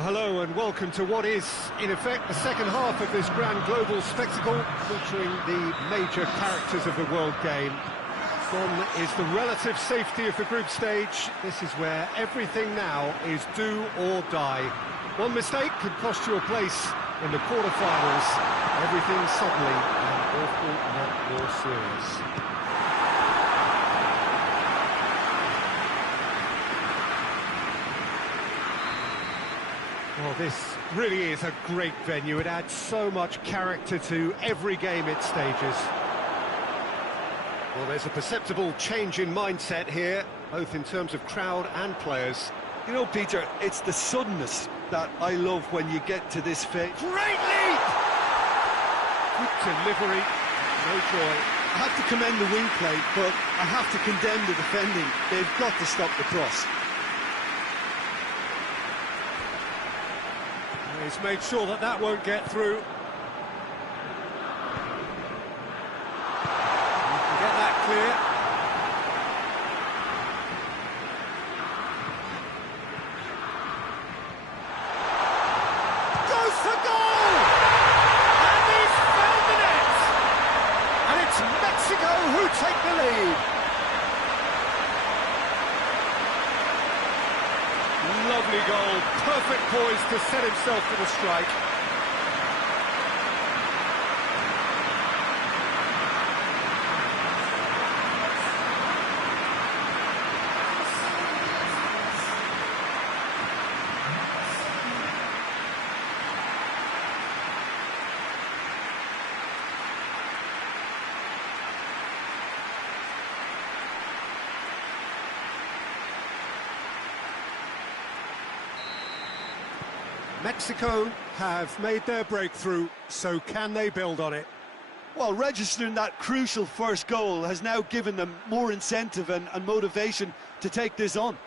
Well, hello and welcome to what is, in effect, the second half of this grand global spectacle featuring the major characters of the world game. Gone is the relative safety of the group stage. This is where everything now is do or die. One mistake could cost you a place in the quarter-finals. Everything suddenly an awful lot more serious. Well, this really is a great venue. It adds so much character to every game it stages. Well, there's a perceptible change in mindset here, both in terms of crowd and players. You know, Peter, it's the suddenness that I love when you get to this phase. Great leap! Good delivery, no joy. I have to commend the wing play, but I have to condemn the defending. They've got to stop the cross. He's made sure that that won't get through. You can get that clear. Goes for goal! And he's found the net! And it's Mexico who take the lead. Lovely goal, perfect poise to set himself for the strike. Mexico have made their breakthrough, so can they build on it? Well, registering that crucial first goal has now given them more incentive and motivation to take this on.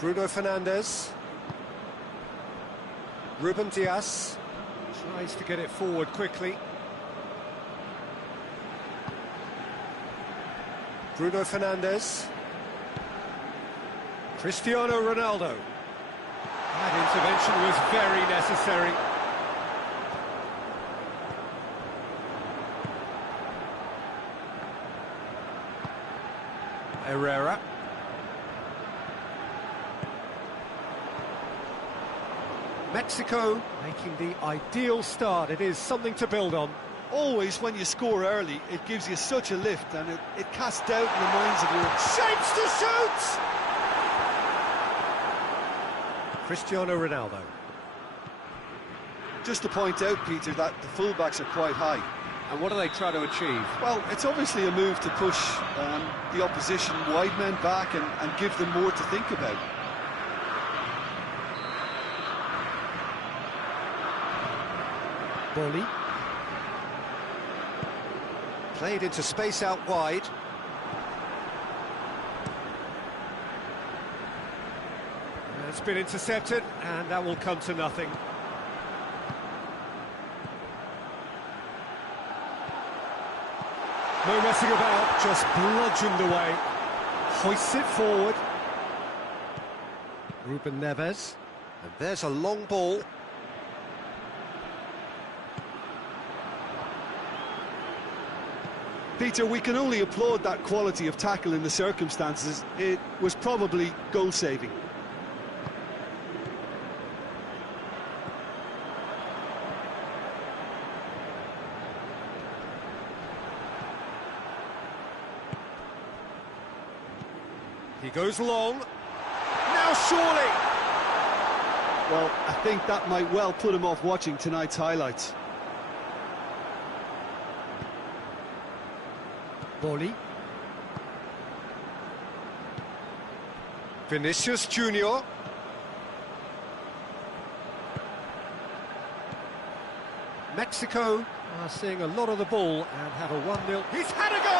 Bruno Fernandes. Ruben Dias tries to get it forward quickly. Bruno Fernandes. Cristiano Ronaldo. That intervention was very necessary. Herrera. Mexico making the ideal start. It is something to build on. Always when you score early, it gives you such a lift and it casts doubt in the minds of your... Shapes to shoot! Cristiano Ronaldo. Just to point out, Peter, that the fullbacks are quite high. And what do they try to achieve? Well, it's obviously a move to push the opposition wide men back and give them more to think about. Billie. Played into space out wide. It's been intercepted, and that will come to nothing. No messing about, just bludgeoned away. Hoists it forward. Ruben Neves. And there's a long ball. Peter, we can only applaud that quality of tackle in the circumstances. It was probably goal-saving. He goes long. Now surely! Well, I think that might well put him off watching tonight's highlights. Billie. Vinicius Junior. Mexico are seeing a lot of the ball and have a 1-0. He's had a go!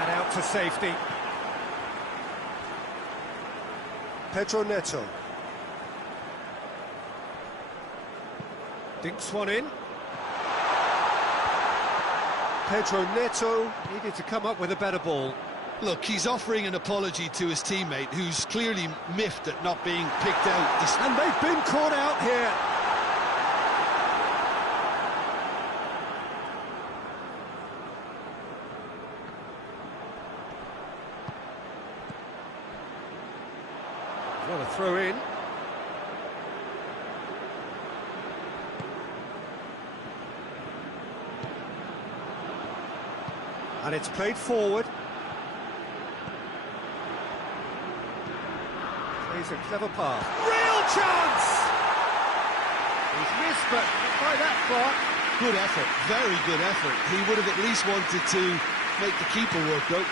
And out to safety. Pedro Neto. Dinks one in. Pedro Neto needed to come up with a better ball. Look, he's offering an apology to his teammate, who's clearly miffed at not being picked out. And they've been caught out here. What a throw in. And it's played forward. Plays a clever pass. Real chance! He's missed, but not by that far. Good effort, very good effort. He would have at least wanted to make the keeper work, though.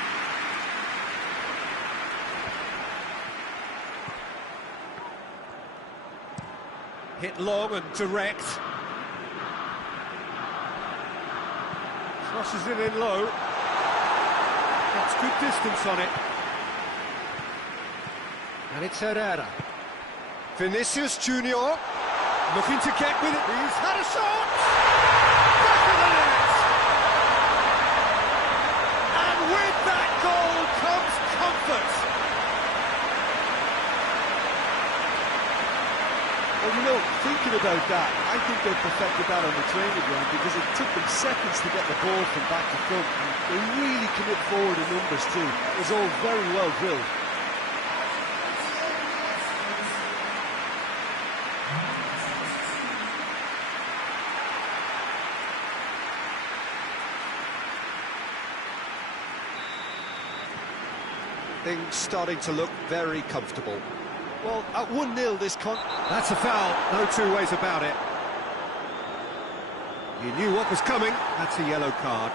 Hit long and direct. Crosses it in low. Gets good distance on it. And it's Herrera. Vinicius Junior looking to get with it. He's had a shot! Back of the net! And with that goal comes comfort. Well, you know, thinking about that, I think they perfected that on the training ground because it took them seconds to get the ball from back to front. And they really commit forward in numbers too. It was all very well drilled. Things starting to look very comfortable. Well, at 1-0 That's a foul, no two ways about it. You knew what was coming, that's a yellow card.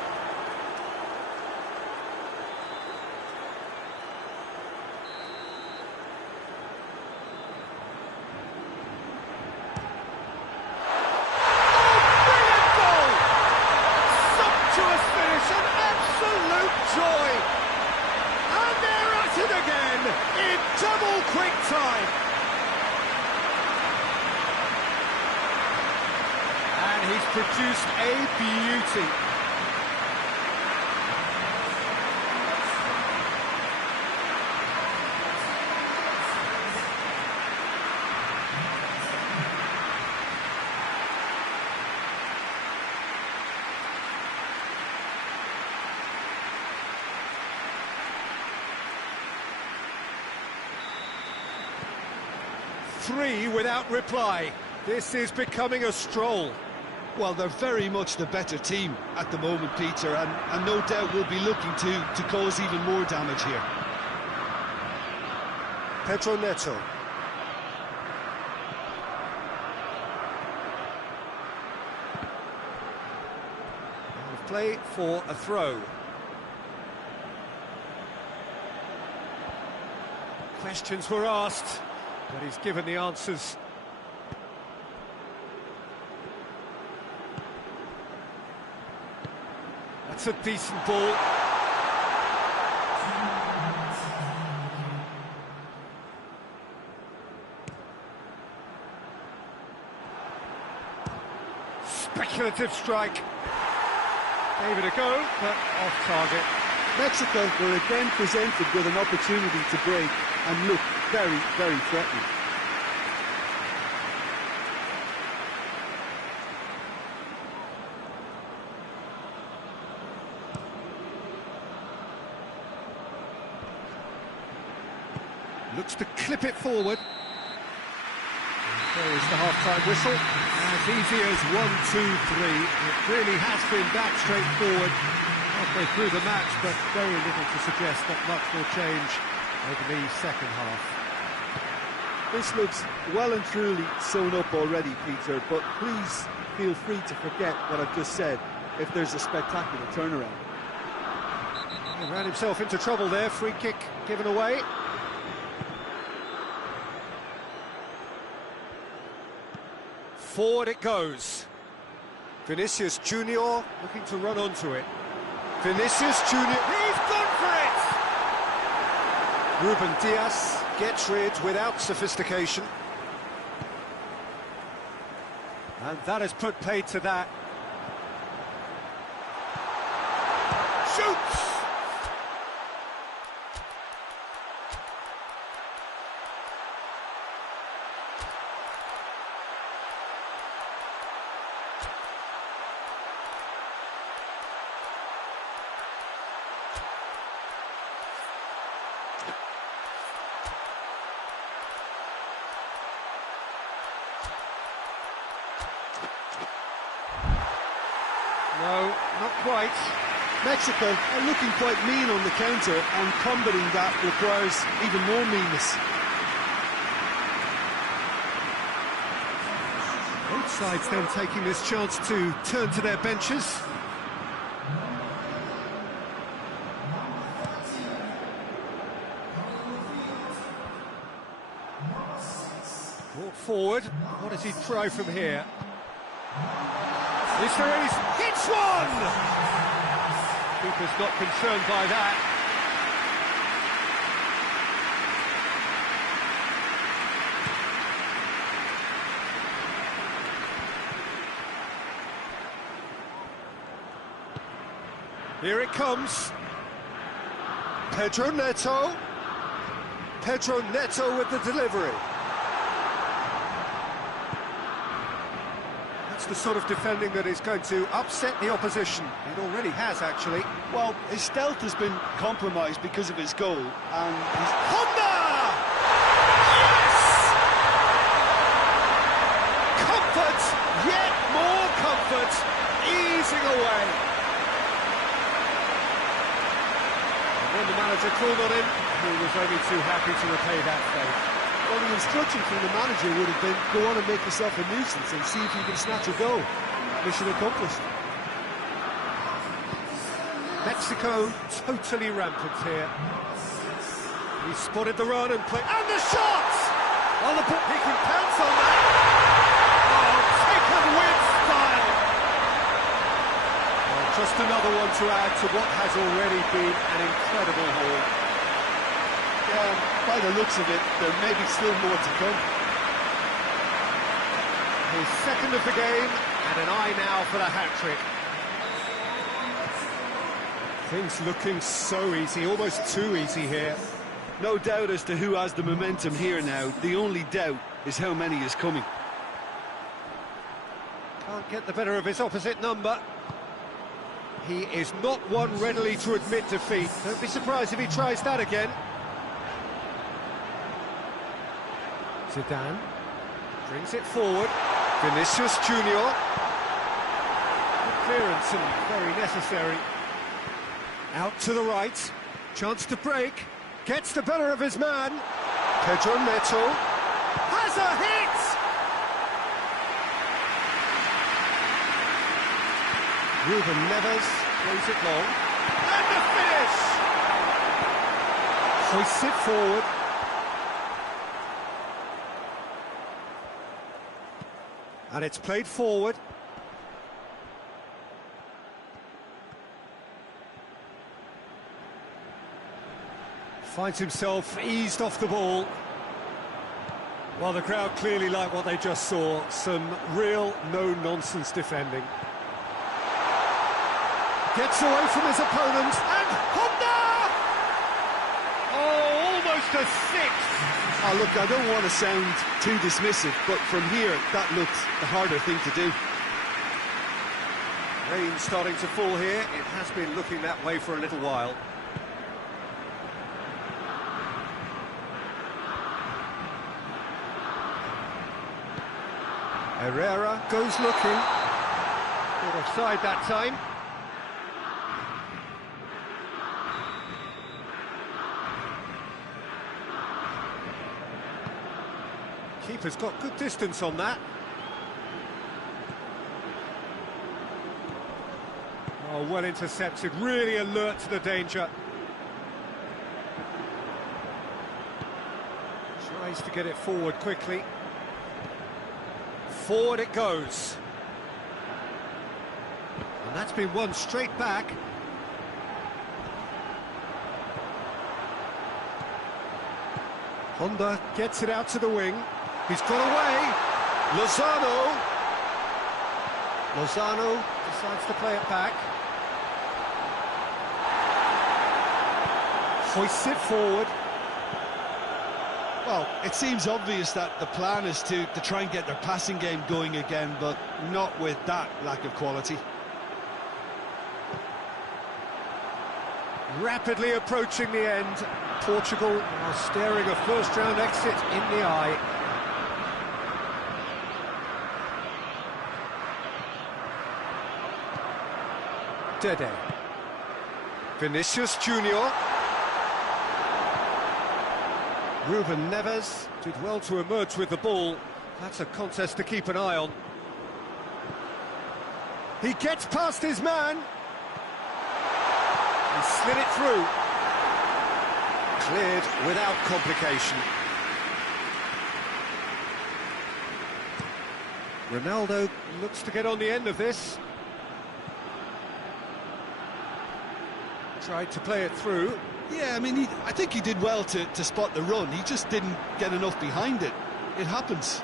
Oh, brilliant goal! Sumptuous finish, an absolute joy! And they're at it again, in double quick time. And he's produced a beauty. Three without reply. This is becoming a stroll. Well, they're very much the better team at the moment, Peter, and no doubt will be looking to cause even more damage here. Pedro Neto. Play for a throw. Questions were asked, but he's given the answers. That's a decent ball. Speculative strike. Gave it a go, but off target. Mexico were again presented with an opportunity to break and look very, very threatening. Looks to clip it forward. There is the half-time whistle. As easy as 1, 2, 3. It really has been that straightforward. Halfway through the match, but very little to suggest that much will change over the second half. This looks well and truly sewn up already, Peter, but please feel free to forget what I've just said if there's a spectacular turnaround. He ran himself into trouble there, free kick given away. Forward it goes. Vinicius Junior looking to run onto it. Vinicius Junior, he's gone for it! Ruben Diaz gets rid without sophistication. And that has put paid to that. Shoots! No, not quite. Mexico are looking quite mean on the counter, and combating that requires even more meanness. Both sides then taking this chance to turn to their benches. Brought forward. What does he try from here? Is there any... Hits one! Keeper's not concerned by that. Here it comes. Pedro Neto. Pedro Neto with the delivery. That's the sort of defending that is going to upset the opposition. It already has, actually. Well, his stealth has been compromised because of his goal, and he's... Honda! Yes! Comfort, yet more comfort, easing away. And when the manager called on him, he was only too happy to repay that favour. Well, the instruction from the manager would have been, go on and make yourself a nuisance and see if you can snatch a goal. Mission accomplished. Mexico totally rampant here. He spotted the run and played... And the shot! On the ball, he can pounce on that. Oh, taken with style. Well, just another one to add to what has already been an incredible haul. By the looks of it, there may be still more to come. His second of the game, and an eye now for the hat-trick. Things looking so easy, almost too easy here. No doubt as to who has the momentum here now. The only doubt is how many is coming. Can't get the better of his opposite number. He is not one readily to admit defeat. Don't be surprised if he tries that again. Zidane brings it forward. Vinicius Junior. Good clearance and very necessary. Out to the right. Chance to break. Gets the better of his man. Pedro Neto has a hit! Ruben Neves plays it long. And the finish! Hoists it forward. And it's played forward. Finds himself eased off the ball. Well, the crowd clearly like what they just saw. Some real no-nonsense defending. Gets away from his opponent, and Honda! Oh, almost a six! Oh, look, I don't want to sound too dismissive, but from here, that looks the harder thing to do. Rain starting to fall here. It has been looking that way for a little while. Herrera goes looking. Caught offside that time. Keeper's got good distance on that. Oh, well intercepted, really alert to the danger. Tries to get it forward quickly. Forward it goes. And that's been won straight back. Honda gets it out to the wing. He's got away. Lozano decides to play it back. Hoists it forward. Well, it seems obvious that the plan is to try and get their passing game going again, but not with that lack of quality. Rapidly approaching the end. Portugal are staring a first-round exit in the eye. Dede. Vinicius Junior. Ruben Neves did well to emerge with the ball. That's a contest to keep an eye on. He gets past his man. He slid it through. Cleared without complication. Ronaldo looks to get on the end of this. Tried to play it through. Yeah, I mean, I think he did well to spot the run. He just didn't get enough behind it. It happens.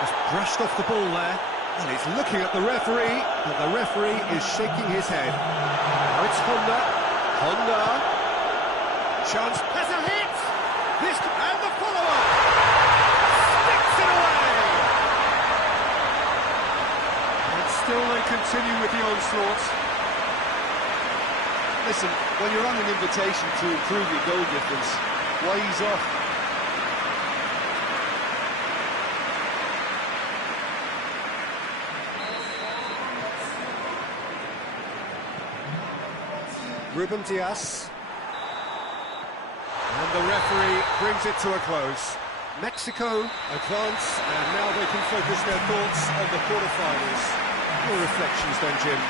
Just brushed off the ball there. And he's looking at the referee, but the referee is shaking his head. Now it's Honda. Chance has a hit! And the follow-up! Sticks it away! And still they continue with the onslaught. Listen, when you're on an invitation to improve your goal difference, why ease off? Ruben Dias. And the referee brings it to a close. Mexico advance, and now they can focus their thoughts on the quarter-finals. Your reflections then, Jim?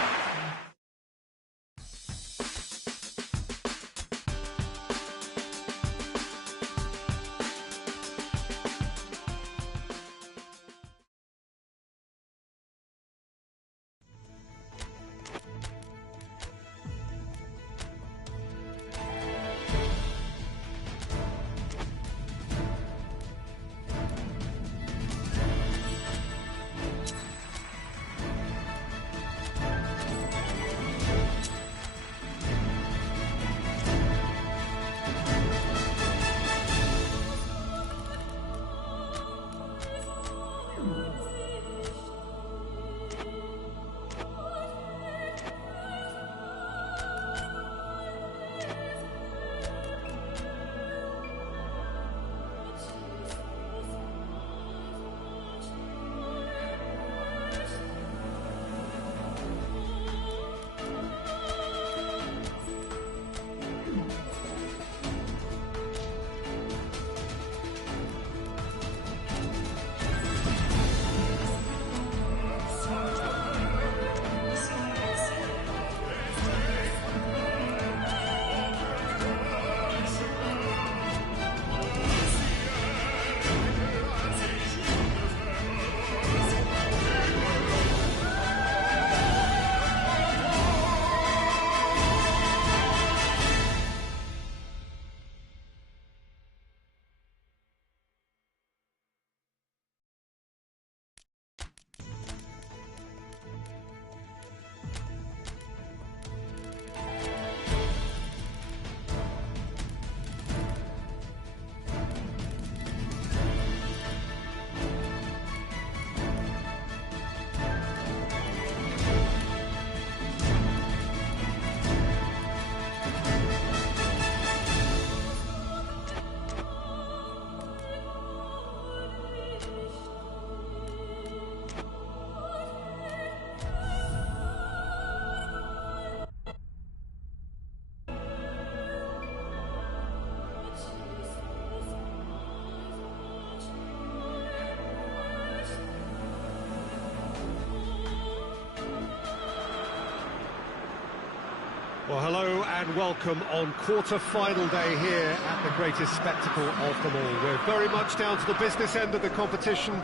Well, hello and welcome on quarter-final day here at the greatest spectacle of them all. We're very much down to the business end of the competition.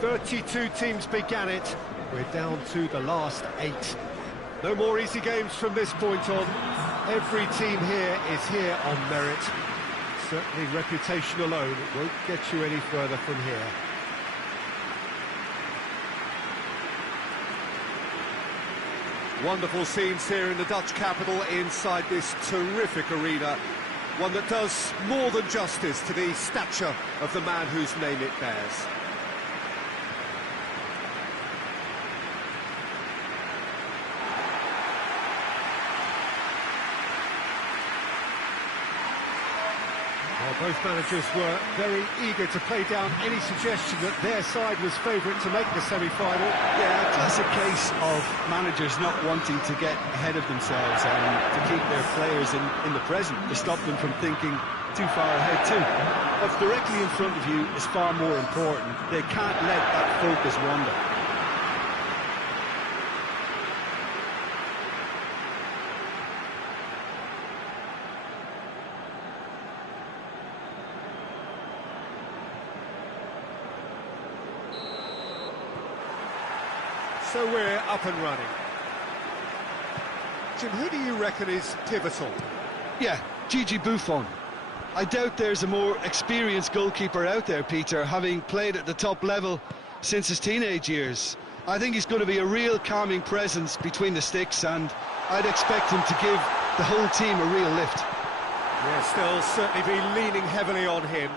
32 teams began it. We're down to the last 8. No more easy games from this point on. Every team here is here on merit. Certainly reputation alone won't get you any further from here. Wonderful scenes here in the Dutch capital inside this terrific arena. One that does more than justice to the stature of the man whose name it bears. Well, both managers were very eager to play down any suggestion that their side was favourite to make the semi-final. Yeah, a classic case of managers not wanting to get ahead of themselves and to keep their players in the present, to stop them from thinking too far ahead too. What's directly in front of you is far more important. They can't let that focus wander. So we're up and running. Jim, who do you reckon is pivotal? Yeah, Gigi Buffon. I doubt there's a more experienced goalkeeper out there, Peter, having played at the top level since his teenage years. I think he's going to be a real calming presence between the sticks, and I'd expect him to give the whole team a real lift. Yeah, still certainly be leaning heavily on him.